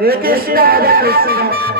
Hare Krishna Hare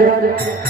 Thank you.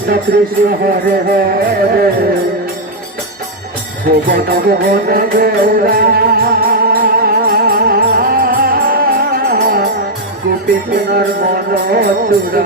Krishna Krishna Hare Hare ভুবন ভুবন গৌরা গোপীনার মন চূড়া